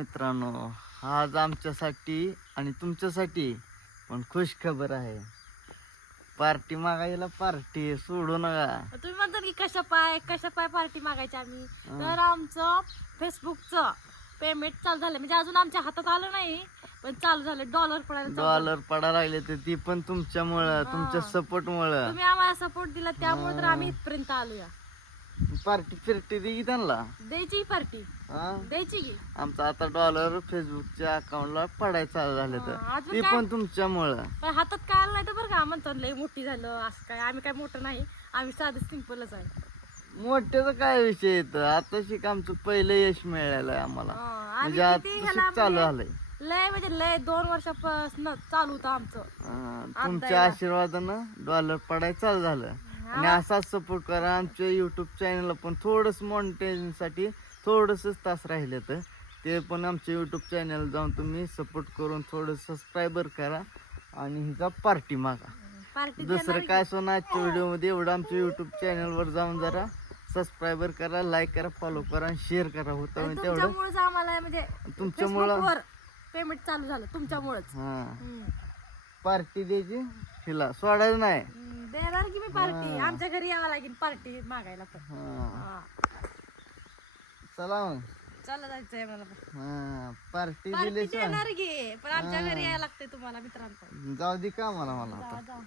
मित्रांनो, आज आमच्यासाठी आणि तुमच्यासाठी पण खुश खबर आहे. पार्टी मागायला पार्टी सोडू नका. तुम्ही म्हणता की कशा पाय पार्टी मागायची आम्ही. तर आमचं फेसबुकचं पेमेंट चालू झालं, म्हणजे अजून आमच्या हातात आलं नाही पण चालू झालं. डॉलर पडायला लागले तर ती पण तुमच्यामुळं, तुमच्या सपोर्ट मुळे. तुम्ही आम्हाला सपोर्ट दिला त्यामुळे तर आम्ही इथपर्यंत आलोया. पार्टी फिरटी दे की त्यांना. द्यायची पार्टी द्यायची की. आमचा आता डॉलर फेसबुकच्या अकाउंटला पडायला चालू झाले तर ती पण तुमच्यामुळं. पण हातात काय आलं नाही तर बरं का, म्हणतात लय मोठी झालं असं काय. आम्ही काय मोठं नाही, आम्ही साधं सिंपलच आहे. मोठ्याचा काय विषय येतं. आता शिक आमचं पहिलं यश मिळालंय आम्हाला, म्हणजे आता चालू झालंय. लय म्हणजे लय 2 वर्षापासून चालू होतं आमचं. तुमच्या आशीर्वादानं डॉलर पडायला चालू झालं. आणि असाच सपोर्ट करा. आमच्या युट्यूब चॅनलला पण थोडंसं मॉनिटायझेशन साठी थोडंसंच तास राहिले तर ते पण आमच्या युट्यूब चॅनल जाऊन तुम्ही सपोर्ट करून थोडं सबस्क्रायबर करा आणि हिचा पार्टी मागा. दुसरं काय सोना आजच्या व्हिडिओ मध्ये एवढं. आमच्या युट्यूब चॅनलवर जाऊन जरा सबस्क्रायबर करा, लाईक करा, फॉलो करा आणि शेअर करा. होतं तेवढं आम्हाला म्हणजे तुमच्यामुळं पेमेंट चालू झालं तुमच्यामुळेच. पार्टी द्यायची, हिला सोडायचं नाही. देणार की मी पार्टी. आमच्या घरी यावं लागेल पार्टी मागायला. तर चला मग, चला जायचंय मला. पार्टी देणार की, पण आमच्या घरी यायला लागतंय तुम्हाला मित्रांनो. जाऊ दे का मला आता. जाऊ